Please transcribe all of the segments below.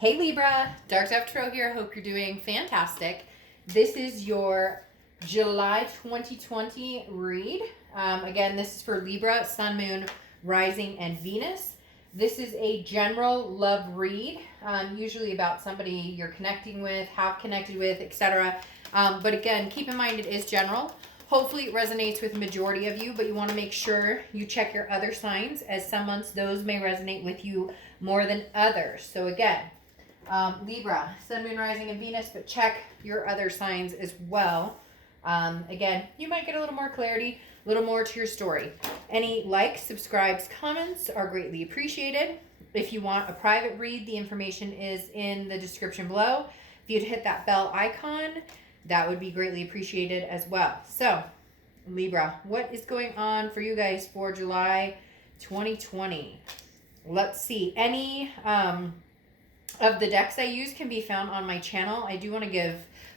Hey Libra, Dark Tarot here. Hope you're doing fantastic. This is your July 2020 read. Again, this is for Libra, Sun, Moon, Rising, and Venus. This is a general love read, usually about somebody you're connecting with, have connected with, etc. But again, keep in mind it is general. Hopefully it resonates with the majority of you, but you want to make sure you check your other signs, as some months those may resonate with you more than others. So again, Libra, Sun, Moon, Rising, and Venus, but check your other signs as well. Again, you might get a little more clarity, a little more to your story. Any likes, subscribes, comments are greatly appreciated. If you want a private read, the information is in the description below. If you'd hit that bell icon, that would be greatly appreciated as well. So, Libra, what is going on for you guys for July 2020? Let's see. Any of the decks I use can be found on my channel. I do want to give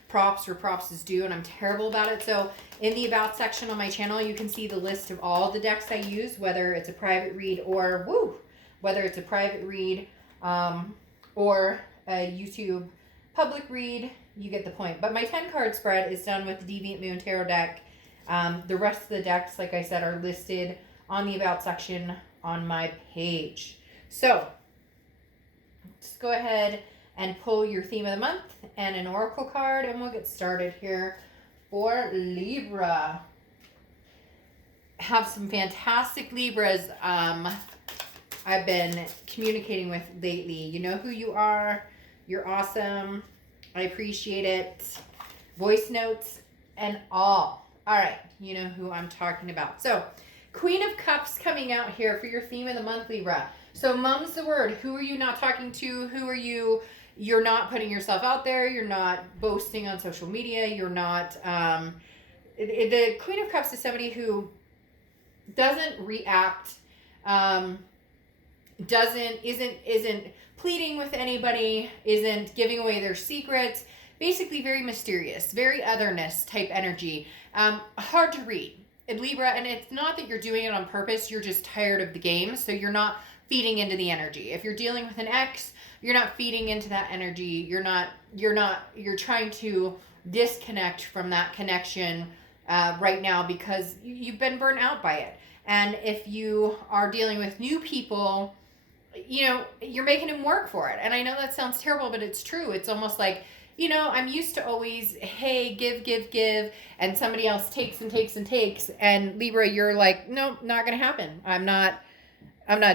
props where props is due, and I'm terrible about it. So in the About section on my channel, you can see the list of all the decks I use, whether it's a private read or, or a YouTube public read. You get the point. But my 10 card spread is done with the Deviant Moon Tarot deck. The rest of the decks, like I said, are listed on the About section on my page. So just go ahead and pull your theme of the month and an oracle card, and we'll get started here for Libra. Have some fantastic Libras I've been communicating with lately. You know who you are. You're awesome. I appreciate it. Voice notes and all. All right, you know who I'm talking about. So, Queen of Cups coming out here for your theme of the month, Libra. So mum's the word. Who are you not talking to? Who are you? You're not putting yourself out there. You're not boasting on social media. You're not. The Queen of Cups is somebody who doesn't react. Isn't pleading with anybody. Isn't giving away their secrets. Basically, very mysterious, very otherness type energy. Hard to read. Libra, and it's not that you're doing it on purpose. You're just tired of the game, so you're not feeding into the energy. If you're dealing with an ex, you're not feeding into that energy. You're trying to disconnect from that connection right now because you've been burnt out by it. And if you are dealing with new people, you're making them work for it. And I know that sounds terrible, but it's true. It's almost like, I'm used to always, hey, give, and somebody else takes and takes and takes. And Libra, you're like, no, not going to happen. I'm not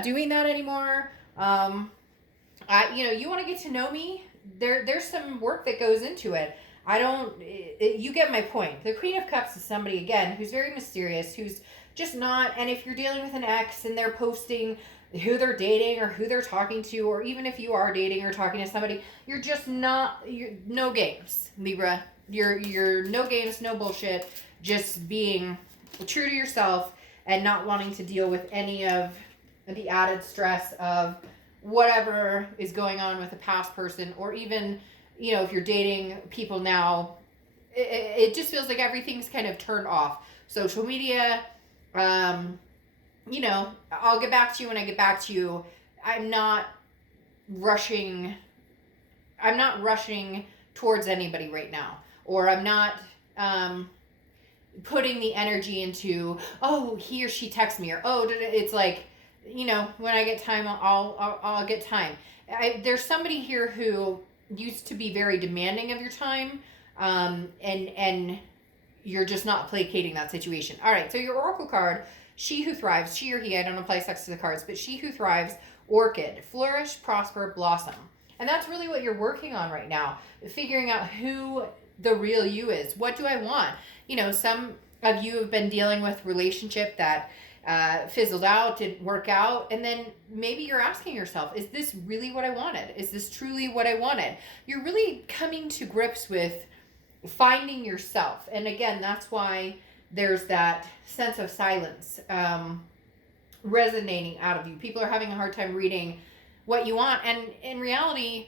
doing that anymore. You want to get to know me. There's some work that goes into it. You get my point. The Queen of Cups is somebody, again, who's very mysterious, who's just not, and if you're dealing with an ex and they're posting who they're dating or who they're talking to, or even if you are dating or talking to somebody, you're just not, no games, Libra. You're no games, no bullshit, just being true to yourself and not wanting to deal with any of the added stress of whatever is going on with a past person, or even, if you're dating people now, it just feels like everything's kind of turned off. Social media, I'll get back to you when I get back to you. I'm not rushing towards anybody right now. Or I'm not putting the energy into, oh, he or she texts me, or, oh, it's like, when I get time, I'll get time. There's somebody here who used to be very demanding of your time, and you're just not placating that situation. All right, so your oracle card, she who thrives, she or he, I don't apply sex to the cards, but she who thrives, orchid, flourish, prosper, blossom. And that's really what you're working on right now, figuring out who the real you is. What do I want? Some of you have been dealing with relationship that fizzled out, didn't work out, and then maybe you're asking yourself, is this really what I wanted? Is this truly what I wanted? You're really coming to grips with finding yourself. And again, that's why there's that sense of silence resonating out of you. People are having a hard time reading what you want, and in reality,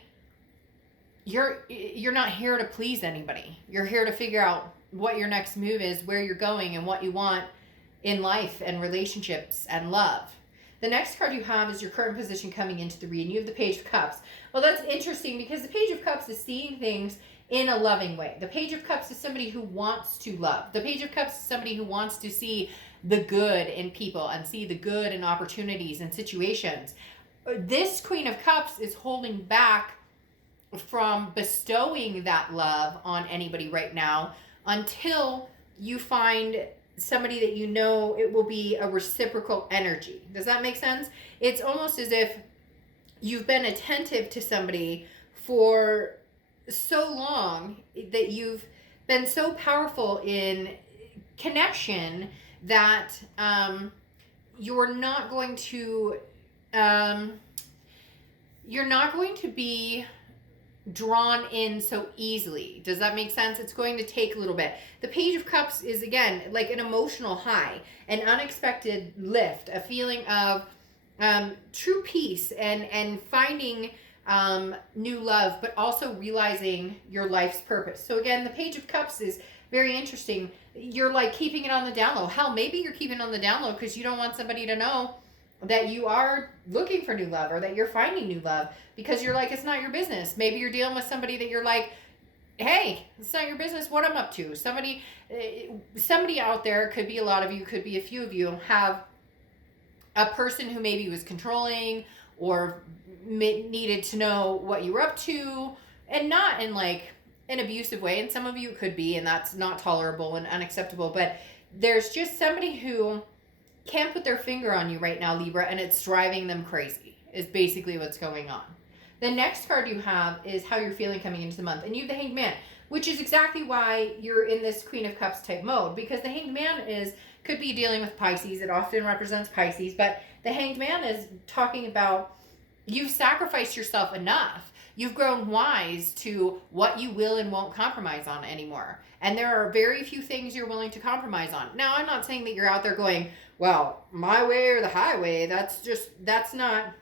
you're not here to please anybody. You're here to figure out what your next move is, where you're going, and what you want in life and relationships and love. The next card you have is your current position coming into the read, and you have the Page of Cups. Well, that's interesting because the Page of Cups is seeing things in a loving way. The Page of Cups is somebody who wants to love. The Page of Cups is somebody who wants to see the good in people and see the good in opportunities and situations. This Queen of Cups is holding back from bestowing that love on anybody right now until you find somebody that you know it will be a reciprocal energy. Does that make sense? It's almost as if you've been attentive to somebody for so long, that you've been so powerful in connection that you're not going to be drawn in so easily. Does that make sense? It's going to take a little bit. The Page of Cups is, again, like an emotional high, an unexpected lift, a feeling of true peace and finding new love, but also realizing your life's purpose. So again, the Page of Cups is very interesting. You're like keeping it on the down low. Hell, maybe you're keeping it on the down low because you don't want somebody to know that you are looking for new love or that you're finding new love, because you're like, it's not your business. Maybe you're dealing with somebody that you're like, hey, it's not your business what I'm up to. Somebody out there, could be a lot of you, could be a few of you, have a person who maybe was controlling or needed to know what you were up to, and not in like an abusive way. And some of you it could be, and that's not tolerable and unacceptable. But there's just somebody who can't put their finger on you right now, Libra, and it's driving them crazy, is basically what's going on. The next card you have is how you're feeling coming into the month. And you have the Hanged Man, which is exactly why you're in this Queen of Cups type mode, because the Hanged Man could be dealing with Pisces. It often represents Pisces, but the Hanged Man is talking about you've sacrificed yourself enough. You've grown wise to what you will and won't compromise on anymore. And there are very few things you're willing to compromise on. Now, I'm not saying that you're out there going, well, my way or the highway. That's not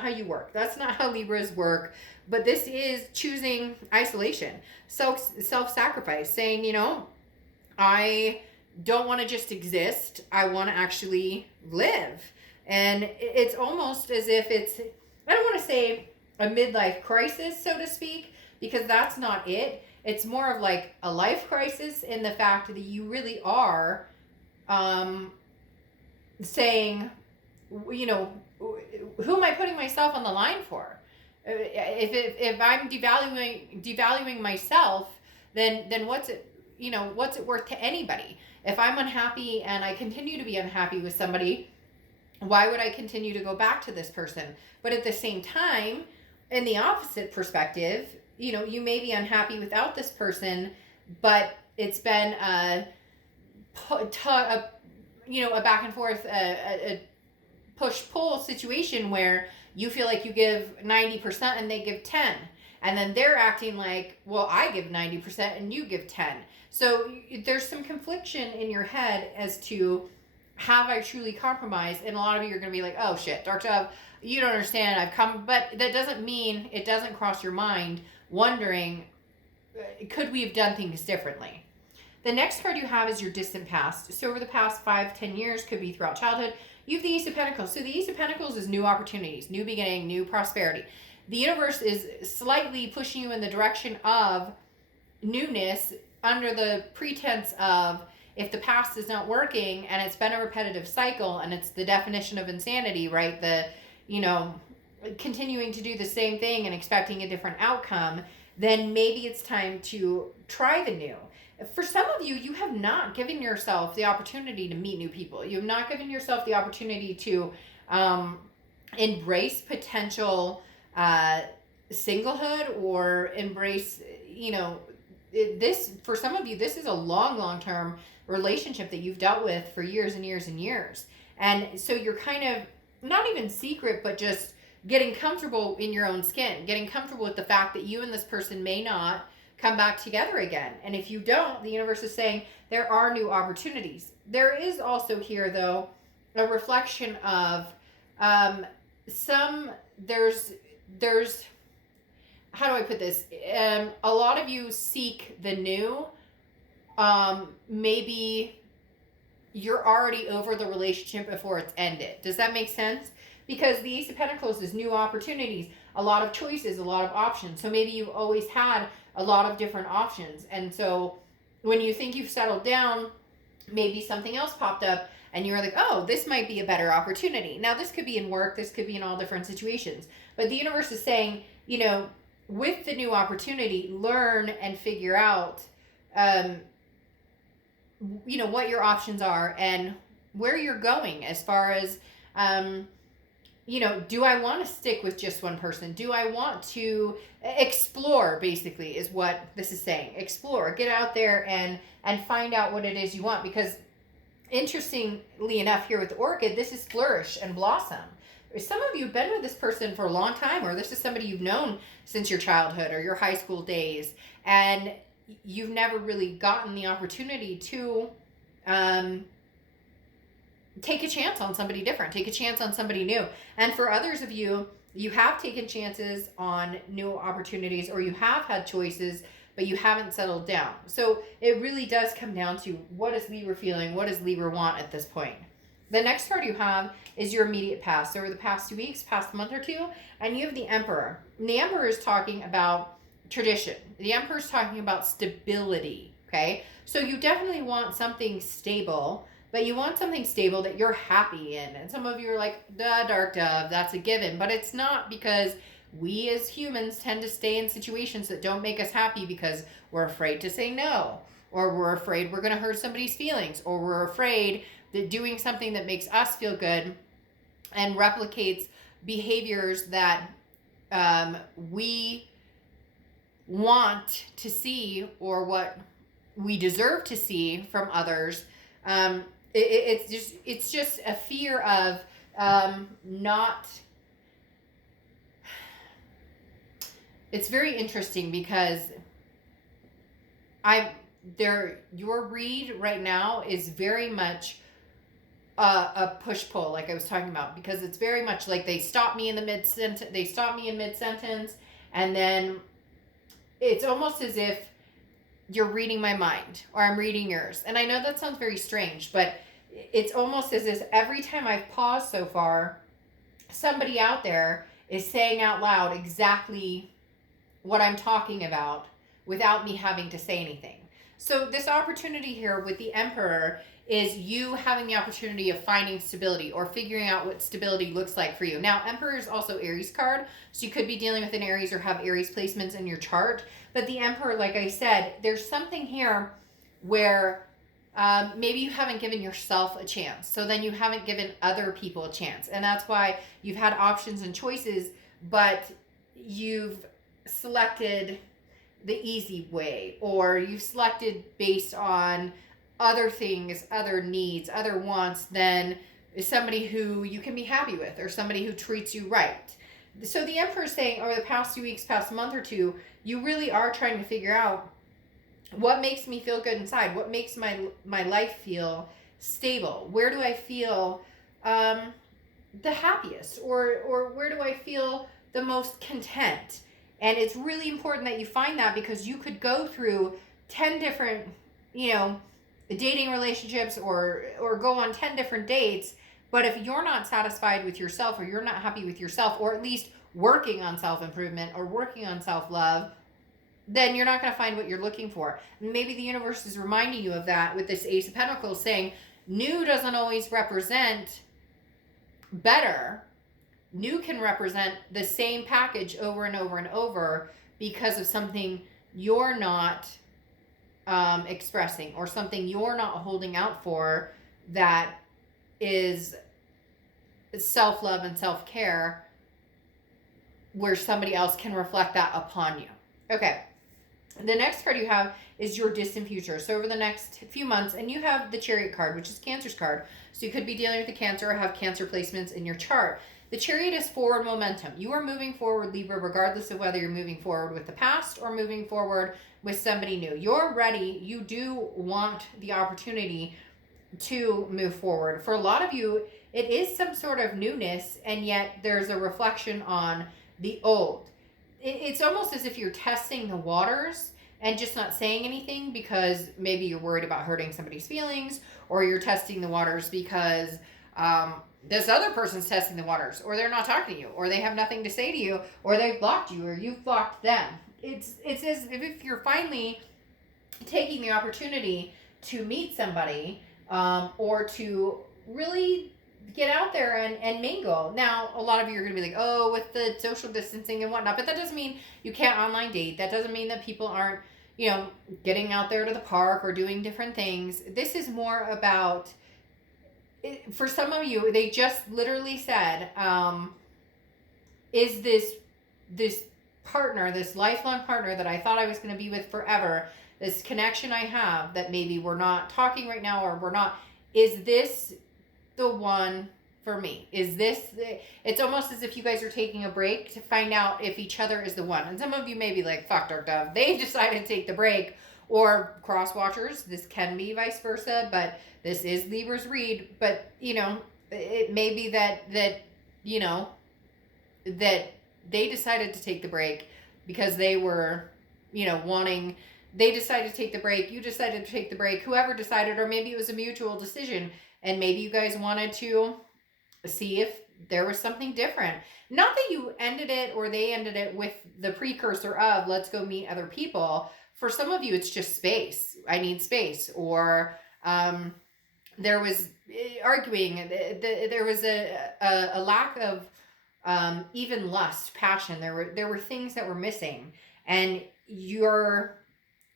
how you work. That's not how Libras work. But this is choosing isolation, self-sacrifice, saying, you know, I don't want to just exist. I want to actually live. And it's almost as if it's, I don't want to say a midlife crisis, so to speak, because that's not it. It's more of like a life crisis in the fact that you really are saying, you know, who am I putting myself on the line for? If I'm devaluing myself, then what's it worth to anybody? If I'm unhappy and I continue to be unhappy with somebody, why would I continue to go back to this person? But at the same time, in the opposite perspective, you know, you may be unhappy without this person, but it's been a back and forth, a push-pull situation where you feel like you give 90% and they give 10. And then they're acting like, well, I give 90% and you give 10. So there's some confliction in your head as to, have I truly compromised? And a lot of you are going to be like, oh shit, Dark Dove, you don't understand. I've come, but that doesn't mean it doesn't cross your mind wondering, could we have done things differently? The next card you have is your distant past. So over the past 5-10 years, could be throughout childhood, you have the Ace of Pentacles. So the Ace of Pentacles is new opportunities, new beginning, new prosperity. The universe is slightly pushing you in the direction of newness under the pretense of, if the past is not working and it's been a repetitive cycle and it's the definition of insanity, right? Continuing to do the same thing and expecting a different outcome, then maybe it's time to try the new. For some of you, you have not given yourself the opportunity to meet new people. You have not given yourself the opportunity to embrace potential singlehood, or embrace, this, for some of you, this is a long-term relationship that you've dealt with for years and years and years. And so you're kind of not even secret, but just getting comfortable in your own skin, getting comfortable with the fact that you and this person may not come back together again. And if you don't, the universe is saying there are new opportunities. There is also here, though, a reflection of there's how do I put this? A lot of you seek the new, maybe you're already over the relationship before it's ended. Does that make sense? Because the Ace of Pentacles is new opportunities, a lot of choices, a lot of options. So maybe you've always had a lot of different options. And so when you think you've settled down, maybe something else popped up and you're like, oh, this might be a better opportunity. Now, this could be in work, this could be in all different situations. But the universe is saying, you know, with the new opportunity, learn and figure out, you know, what your options are and where you're going as far as, you know, do I want to stick with just one person? Do I want to explore, basically, is what this is saying. Explore, get out there and find out what it is you want. Because interestingly enough, here with the Orchid, this is flourish and blossom. Some of you have been with this person for a long time, or this is somebody you've known since your childhood or your high school days, and you've never really gotten the opportunity to take a chance on somebody different, take a chance on somebody new. And for others of you, you have taken chances on new opportunities, or you have had choices, but you haven't settled down. So it really does come down to, what is Libra feeling? What does Libra want at this point? The next card you have is your immediate past, over the past 2 weeks, past month or two, and you have the Emperor. And the Emperor is talking about tradition. The Emperor is talking about stability, okay? So you definitely want something stable, but you want something stable that you're happy in. And some of you are like, duh, dark dove, that's a given. But it's not, because we as humans tend to stay in situations that don't make us happy because we're afraid to say no, or we're afraid we're going to hurt somebody's feelings, or we're afraid that doing something that makes us feel good and replicates behaviors that we want to see, or what we deserve to see from others. It's just a fear of not. It's very interesting because your read right now is very much a push-pull, like I was talking about, because it's very much like they stop me in mid-sentence, and then it's almost as if you're reading my mind, or I'm reading yours. And I know that sounds very strange, but it's almost as if every time I've paused so far, somebody out there is saying out loud exactly what I'm talking about without me having to say anything. So this opportunity here with the Emperor is you having the opportunity of finding stability, or figuring out what stability looks like for you. Now, Emperor is also Aries card, so you could be dealing with an Aries or have Aries placements in your chart. But the Emperor, like I said, there's something here where maybe you haven't given yourself a chance. So then you haven't given other people a chance. And that's why you've had options and choices, but you've selected the easy way, or you've selected based on other things, other needs, other wants than somebody who you can be happy with, or somebody who treats you right. So the Emperor is saying, over the past 2 weeks, past month or two, you really are trying to figure out, what makes me feel good inside? What makes my life feel stable? Where do I feel the happiest? Or where do I feel the most content? And it's really important that you find that, because you could go through 10 different, dating relationships, or go on 10 different dates. But if you're not satisfied with yourself, or you're not happy with yourself, or at least working on self-improvement or working on self-love, then you're not going to find what you're looking for. Maybe the universe is reminding you of that with this Ace of Pentacles, saying new doesn't always represent better. New can represent the same package over and over and over because of something you're not expressing, or something you're not holding out for, that is self-love and self-care, where somebody else can reflect that upon you. Okay. The next card you have is your distant future. So over the next few months, and you have the Chariot card, which is Cancer's card. So you could be dealing with the Cancer, or have Cancer placements in your chart. The Chariot is forward momentum. You are moving forward, Libra, regardless of whether you're moving forward with the past or moving forward with somebody new. You're ready. You do want the opportunity to move forward. For a lot of you, it is some sort of newness, and yet there's a reflection on the old. It's almost as if you're testing the waters, and just not saying anything because maybe you're worried about hurting somebody's feelings, or you're testing the waters because this other person's testing the waters, or they're not talking to you, or they have nothing to say to you, or they've blocked you, or you've blocked them. It's as if you're finally taking the opportunity to meet somebody, or to really get out there and mingle. Now, a lot of you are going to be like, oh, with the social distancing and whatnot, but that doesn't mean you can't online date. That doesn't mean that people aren't, getting out there to the park or doing different things. This is more about, for some of you, they just literally said, is this partner, this lifelong partner that I thought I was going to be with forever, this connection I have that maybe we're not talking right now, or we're not, is this the one for me? Is this, it's almost as if you guys are taking a break to find out if each other is the one. And some of you may be like, fuck, Dark Dove, they decided to take the break. Or cross watchers, this can be vice versa, but this is Libra's read. But, it may be that they decided to take the break because they were, wanting, they decided to take the break, you decided to take the break, whoever decided, or maybe it was a mutual decision, and maybe you guys wanted to see if there was something different. Not that you ended it or they ended it with the precursor of, let's go meet other people. For some of you, it's just space. I need space. Or there was arguing. There was a lack of even lust, passion. There were things that were missing, and you're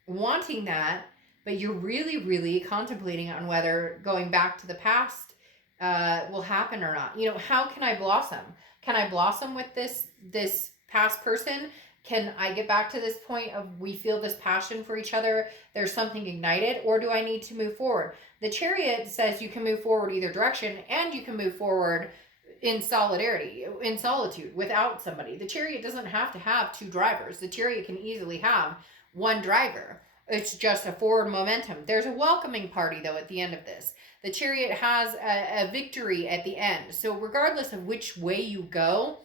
wanting that, but you're really, really contemplating on whether going back to the past will happen or not. How can I blossom? Can I blossom with this past person? Can I get back to this point of we feel this passion for each other, there's something ignited, or do I need to move forward? The Chariot says you can move forward either direction, and you can move forward in solidarity, in solitude, without somebody. The Chariot doesn't have to have two drivers. The Chariot can easily have one driver. It's just a forward momentum. There's a welcoming party, though, at the end of this. The Chariot has a victory at the end. So regardless of which way you go,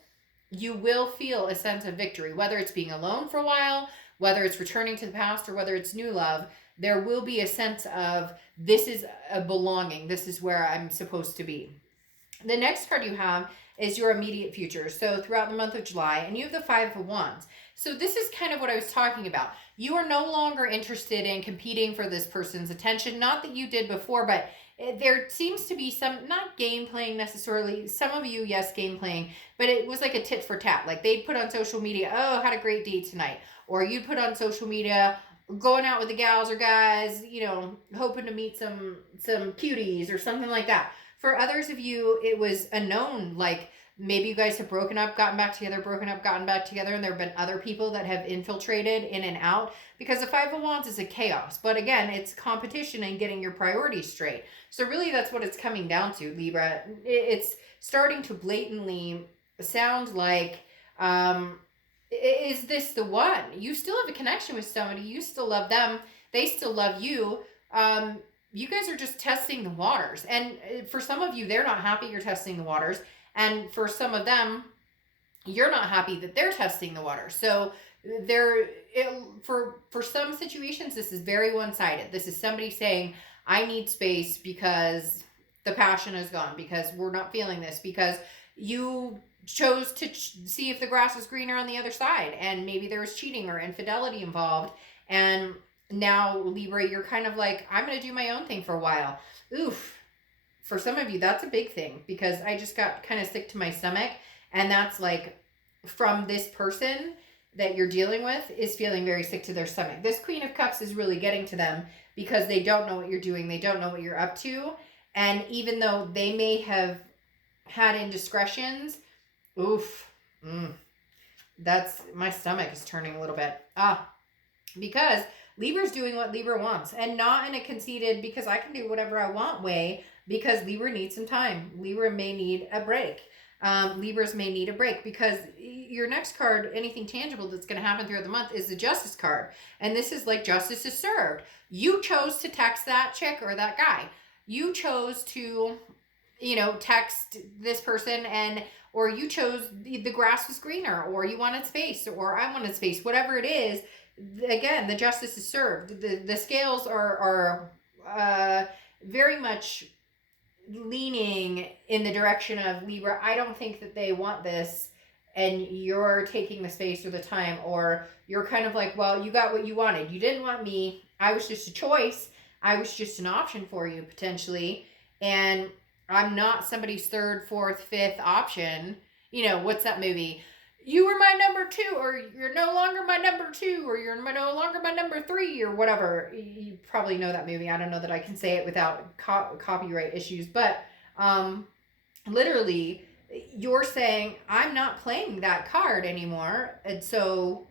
you will feel a sense of victory, whether it's being alone for a while, whether it's returning to the past, or whether it's new love. There will be a sense of, this is a belonging. This is where I'm supposed to be. The next card you have is your immediate future. So throughout the month of July, and you have the Five of Wands. So this is kind of what I was talking about. You are no longer interested in competing for this person's attention. Not that you did before, but there seems to be some, not game playing necessarily. Some of you, yes, game playing, but it was like a tit for tat. Like they'd put on social media, oh, had a great date tonight. Or you'd put on social media, going out with the gals or guys, hoping to meet some cuties or something like that. For others of you, it was a known, like maybe you guys have broken up, gotten back together, broken up, gotten back together, and there have been other people that have infiltrated in and out, because the Five of Wands is a chaos. But again, it's competition and getting your priorities straight. So really that's what it's coming down to, Libra. It's starting to blatantly sound like, is this the one? You still have a connection with somebody. You still love them. They still love you. You guys are just testing the waters. And for some of you, they're not happy you're testing the waters. And for some of them, you're not happy that they're testing the waters. So for some situations, this is very one-sided. This is somebody saying, I need space because the passion is gone, because we're not feeling this, because you chose to see if the grass is greener on the other side, and maybe there was cheating or infidelity involved. And now, Libra, you're kind of like, I'm going to do my own thing for a while. Oof. For some of you, that's a big thing, because I just got kind of sick to my stomach. And that's like, from this person that you're dealing with is feeling very sick to their stomach. This Queen of Cups is really getting to them because they don't know what you're doing. They don't know what you're up to. And even though they may have had indiscretions, that's, my stomach is turning a little bit. Because Libra's doing what Libra wants, and not in a conceited, because I can do whatever I want way, because Libra needs some time. Libra may need a break. Libras may need a break, because your next card, anything tangible that's going to happen throughout the month, is the Justice card. And this is like justice is served. You chose to text that chick or that guy. You chose to, text this person, or you chose the grass was greener, or you wanted space, or I wanted space, whatever it is. again, the justice is served. The scales are very much leaning in the direction of Libra. I don't think that they want this, and you're taking the space or the time, or you're kind of like, well, you got what you wanted. You didn't want me. I was just a choice. I was just an option for you, potentially. And I'm not somebody's third, fourth, fifth option. You know, what's that movie? You were my number 2, or you're no longer my number 2, or you're no longer my number 3, or whatever. You probably know that movie. I don't know that I can say it without copyright issues, but literally, you're saying, I'm not playing that card anymore, and so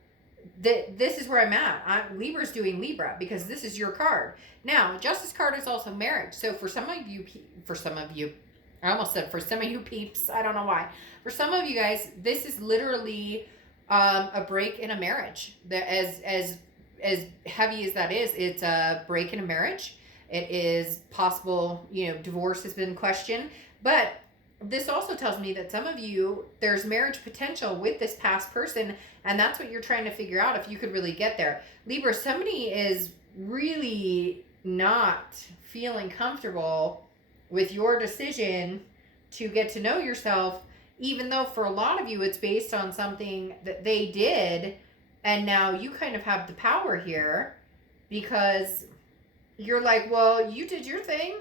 this is where I'm at. Libra's doing Libra, because this is your card. Now, Justice card is also marriage. So for some of you, I almost said for some of you peeps, I don't know why. For some of you guys, this is literally a break in a marriage. As heavy as that is, it's a break in a marriage. It is possible, divorce has been questioned. But this also tells me that some of you, there's marriage potential with this past person, and that's what you're trying to figure out if you could really get there. Libra, somebody is really not feeling comfortable with your decision to get to know yourself, even though for a lot of you it's based on something that they did, and now you kind of have the power here because you're like, well, you did your thing,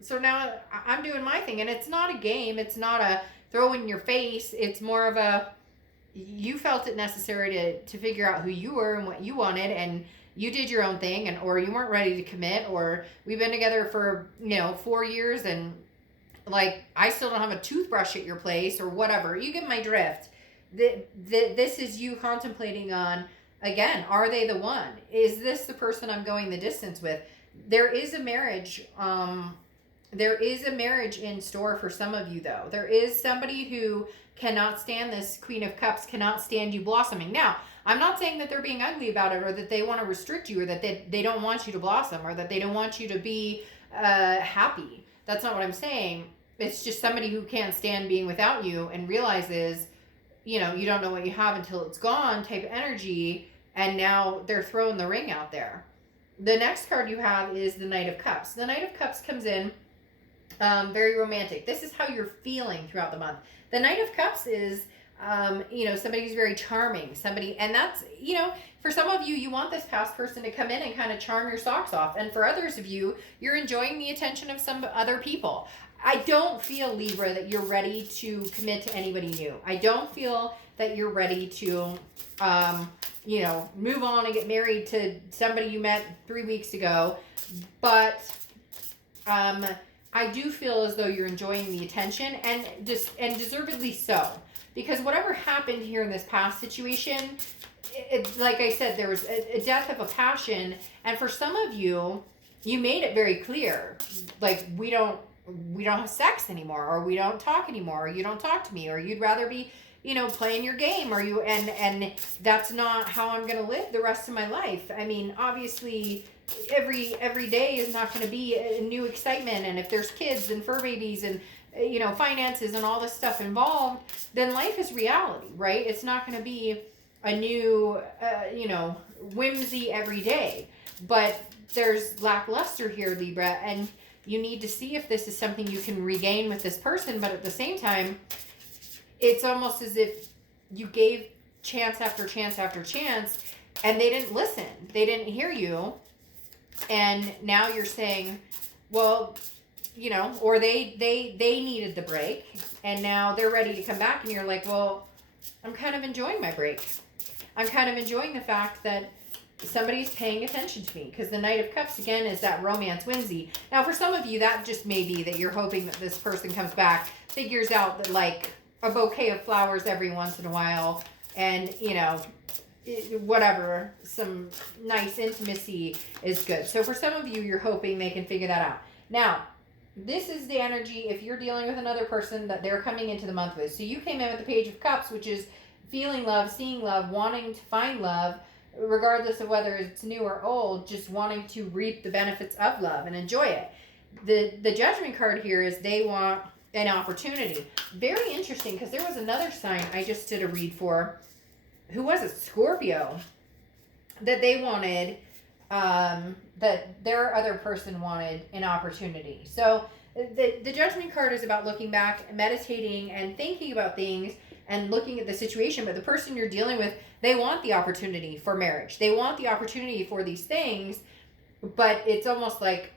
so now I'm doing my thing. And it's not a game, it's not a throw in your face, it's more of a, you felt it necessary to figure out who you were and what you wanted, and you did your own thing, and or you weren't ready to commit, or we've been together for 4 years and like I still don't have a toothbrush at your place, or whatever. You get my drift. This is you contemplating on, again, are they the one? Is this the person I'm going the distance with? There is a marriage. There is a marriage in store for some of you, though. There is somebody who cannot stand this Queen of Cups, cannot stand you blossoming. Now, I'm not saying that they're being ugly about it, or that they want to restrict you, or that they don't want you to blossom, or that they don't want you to be happy. That's not what I'm saying. It's just somebody who can't stand being without you and realizes, you don't know what you have until it's gone type of energy, and now they're throwing the ring out there. The next card you have is the Knight of Cups. The Knight of Cups comes in very romantic. This is how you're feeling throughout the month. The Knight of Cups is, somebody who's very charming. Somebody, and that's, for some of you, you want this past person to come in and kind of charm your socks off. And for others of you, you're enjoying the attention of some other people. I don't feel, Libra, that you're ready to commit to anybody new. I don't feel that you're ready to, move on and get married to somebody you met 3 weeks ago. But I do feel as though you're enjoying the attention, and deservedly so. Because whatever happened here in this past situation, like I said, there was a death of a passion. And for some of you, you made it very clear, like, we don't have sex anymore, or we don't talk anymore, or you don't talk to me, or you'd rather be, playing your game, or and that's not how I'm going to live the rest of my life. I mean, obviously, every day is not going to be a new excitement. And if there's kids and fur babies and, finances and all this stuff involved, then life is reality, right? It's not going to be a new, whimsy every day. But there's lackluster here, Libra, and you need to see if this is something you can regain with this person. But at the same time, it's almost as if you gave chance after chance after chance, and they didn't listen. They didn't hear you. And now you're saying, well, or they needed the break, and now they're ready to come back, and you're like, well, I'm kind of enjoying my break. I'm kind of enjoying the fact that somebody's paying attention to me, because the Knight of Cups, again, is that romance whimsy. Now, for some of you, that just may be that you're hoping that this person comes back, figures out that, like, a bouquet of flowers every once in a while, and, whatever, some nice intimacy is good. So for some of you, you're hoping they can figure that out. Now, this is the energy, if you're dealing with another person, that they're coming into the month with. So you came in with the Page of Cups, which is feeling love, seeing love, wanting to find love, regardless of whether it's new or old, just wanting to reap the benefits of love and enjoy it. The Judgment card here is they want an opportunity. Very interesting, because there was another sign I just did a read for. Who was it? Scorpio. that they wanted, that their other person wanted an opportunity. So the Judgment card is about looking back, meditating, and thinking about things and looking at the situation. But the person you're dealing with, they want the opportunity for marriage. They want the opportunity for these things, but it's almost like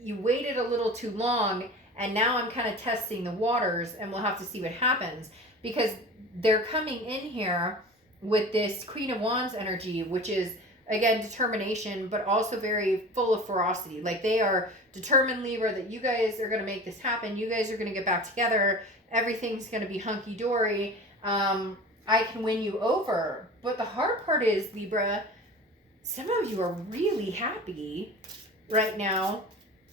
you waited a little too long, and now I'm kind of testing the waters, and we'll have to see what happens, because they're coming in here with this Queen of Wands energy, which is, again, determination, but also very full of ferocity. Like, they are determined, Libra, that you guys are going to make this happen. You guys are going to get back together. Everything's going to be hunky-dory. I can win you over. But the hard part is, Libra, some of you are really happy right now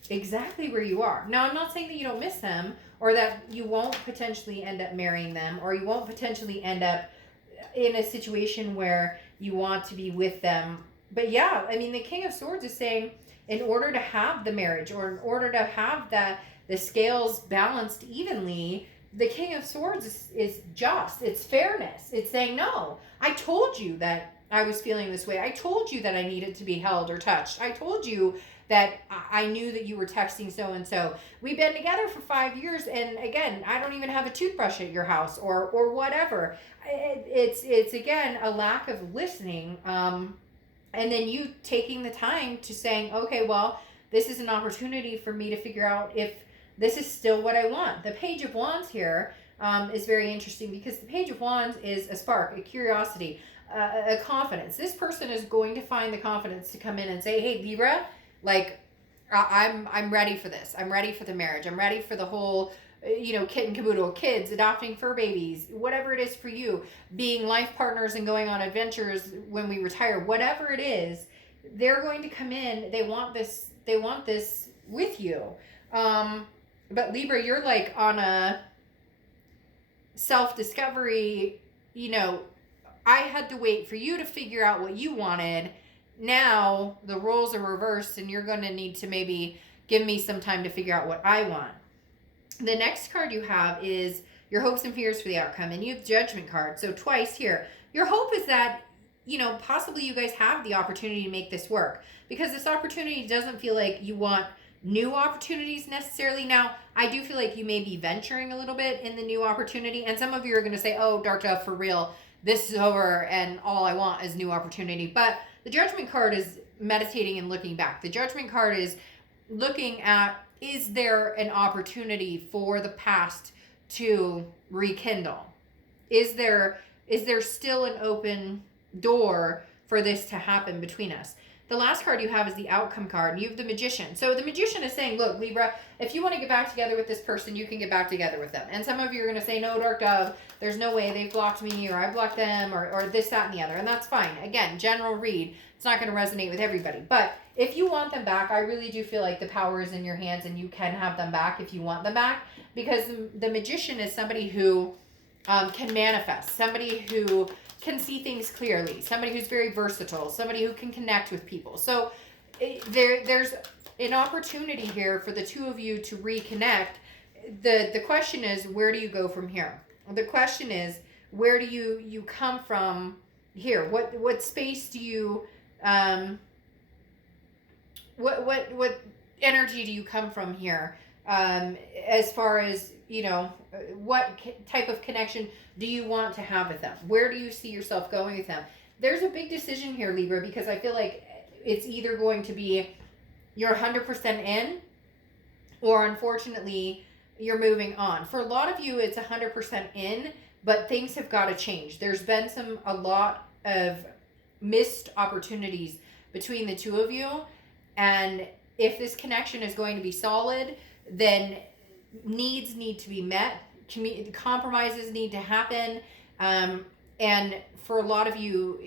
exactly where you are. Now, I'm not saying that you don't miss them, or that you won't potentially end up marrying them, or you won't potentially end up in a situation where you want to be with them. But yeah, I mean, the King of Swords is saying, in order to have the marriage, or in order to have the scales balanced evenly, the King of Swords is just. It's fairness. It's saying, no, I told you that I was feeling this way. I told you that I needed to be held or touched. I told you that I knew that you were texting so-and-so. We've been together for 5 years, and again, I don't even have a toothbrush at your house, or whatever. It's again, a lack of listening, and then you taking the time to saying, okay, well, this is an opportunity for me to figure out if this is still what I want. The Page of Wands here is very interesting, because the Page of Wands is a spark, a curiosity, a confidence. This person is going to find the confidence to come in and say, hey, Libra, like, I'm ready for this. I'm ready for the marriage. I'm ready for the whole, kit and caboodle, kids, adopting fur babies, whatever it is for you, being life partners and going on adventures when we retire, whatever it is, they're going to come in. They want this with you. But Libra, you're like on a self-discovery, I had to wait for you to figure out what you wanted. Now the roles are reversed, and you're going to need to maybe give me some time to figure out what I want. The next card you have is your hopes and fears for the outcome, and you have the Judgment card. So twice here. Your hope is that, possibly you guys have the opportunity to make this work, because this opportunity doesn't feel like you want new opportunities necessarily. Now, I do feel like you may be venturing a little bit in the new opportunity, and some of you are going to say, oh, Dark Dove, for real, this is over, and all I want is new opportunity. But the Judgment card is meditating and looking back. The Judgment card is looking at, is there an opportunity for the past to rekindle? Is there still an open door for this to happen between us? The last card you have is the Outcome card, and you have the Magician. So the Magician is saying, look, Libra, if you want to get back together with this person, you can get back together with them. And some of you are going to say, no, Dark Dove, there's no way, they've blocked me, or I blocked them, or this, that, and the other. And that's fine. Again, general read. It's not going to resonate with everybody. But if you want them back, I really do feel like the power is in your hands, and you can have them back if you want them back. Because the Magician is somebody who can manifest, somebody who can see things clearly, somebody who's very versatile, somebody who can connect with people. So there's an opportunity here for the two of you to reconnect. The question is, where do you go from here? The question is, where do you come from here? What space do you what energy do you come from here, as far as, what type of connection do you want to have with them? Where do you see yourself going with them? There's a big decision here, Libra, because I feel like it's either going to be you're 100% in, or unfortunately you're moving on. For a lot of you, it's 100% in, but things have got to change. There's been a lot of missed opportunities between the two of you, and if this connection is going to be solid, then needs need to be met. Compromises need to happen. And for a lot of you,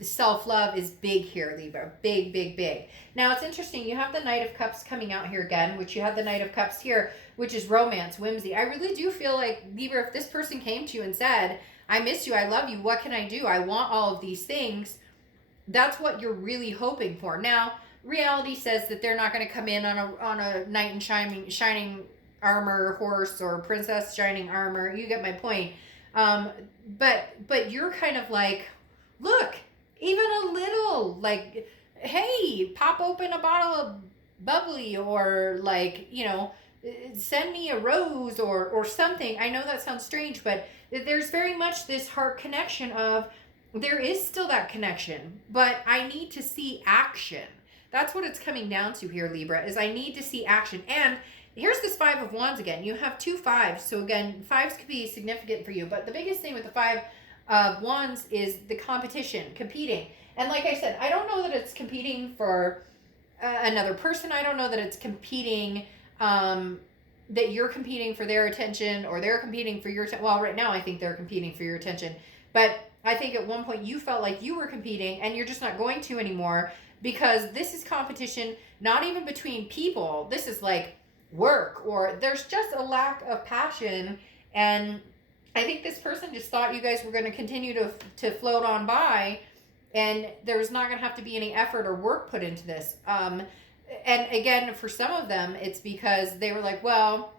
self-love is big here, Libra. Big, big, big. Now, it's interesting. You have the Knight of Cups coming out here again, which you have the Knight of Cups here, which is romance, whimsy. I really do feel like, Libra, if this person came to you and said, I miss you, I love you, what can I do? I want all of these things. That's what you're really hoping for. Now, reality says that they're not going to come in on a knight in shining armor horse, or princess shining armor. You get my point. But you're kind of like, look, even a little like, hey, pop open a bottle of bubbly, or like, send me a rose or something. I know that sounds strange, but there's very much this heart connection of, there is still that connection, but I need to see action. That's what it's coming down to here, Libra, is I need to see action. And here's this 5 of Wands again. You have 2 5s. So again, 5s could be significant for you. But the biggest thing with the 5 of Wands is the competition, competing. And like I said, I don't know that it's competing for another person. I don't know that it's competing, that you're competing for their attention, or they're competing for your well, right now I think they're competing for your attention. But I think at one point you felt like you were competing, and you're just not going to anymore, because this is competition, not even between people. This is like work, or there's just a lack of passion. And I think this person just thought you guys were going to continue to float on by, and there's not going to have to be any effort or work put into this. And again, for some of them, it's because they were like, well,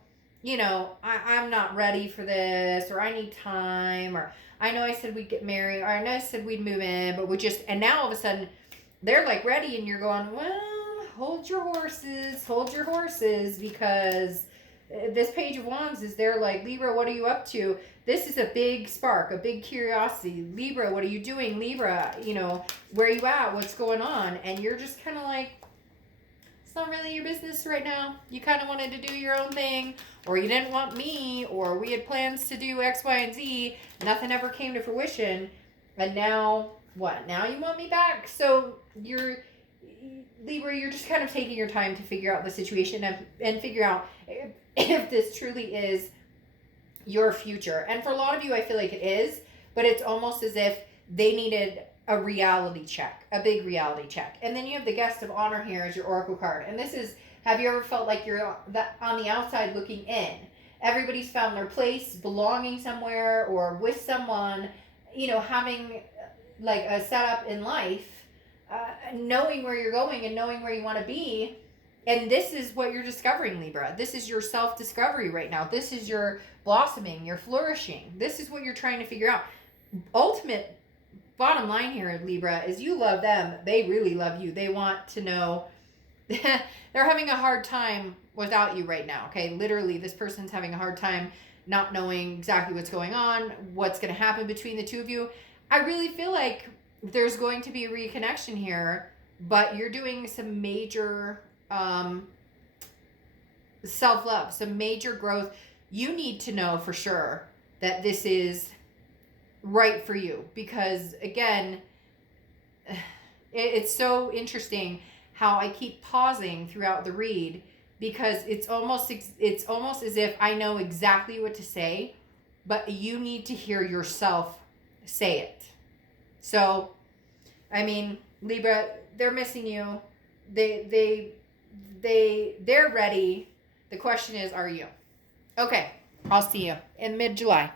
I'm not ready for this, or I need time, or I know I said we'd get married, or I know I said we'd move in, but and now all of a sudden they're like ready, and you're going, well, hold your horses, because this Page of Wands is there like, Libra, what are you up to? This is a big spark, a big curiosity. Libra, what are you doing? Libra, where are you at? What's going on? And you're just kind of like, it's not really your business right now. You kind of wanted to do your own thing, or you didn't want me, or we had plans to do X, Y, and Z. Nothing ever came to fruition. And now what? Now you want me back? So Libra, you're just kind of taking your time to figure out the situation and figure out if this truly is your future. And for a lot of you, I feel like it is, but it's almost as if they needed a reality check, a big reality check. And then you have the Guest of Honor here as your Oracle card. And this is, have you ever felt like you're on the outside looking in? Everybody's found their place, belonging somewhere, or with someone, having like a setup in life, knowing where you're going and knowing where you want to be. And this is what you're discovering, Libra. This is your self-discovery right now. This is your blossoming, your flourishing. This is what you're trying to figure out. Ultimate bottom line here, Libra, is you love them. They really love you. They want to know. They're having a hard time without you right now, okay? Literally, this person's having a hard time not knowing exactly what's going on, what's going to happen between the two of you. I really feel like there's going to be a reconnection here, but you're doing some major self-love, some major growth. You need to know for sure that this is right for you, because again, it's so interesting how I keep pausing throughout the read, because it's almost as if I know exactly what to say, but you need to hear yourself say it. So, I mean, Libra, they're missing you. They're ready. The question is, are you? Okay, I'll see you in mid-July.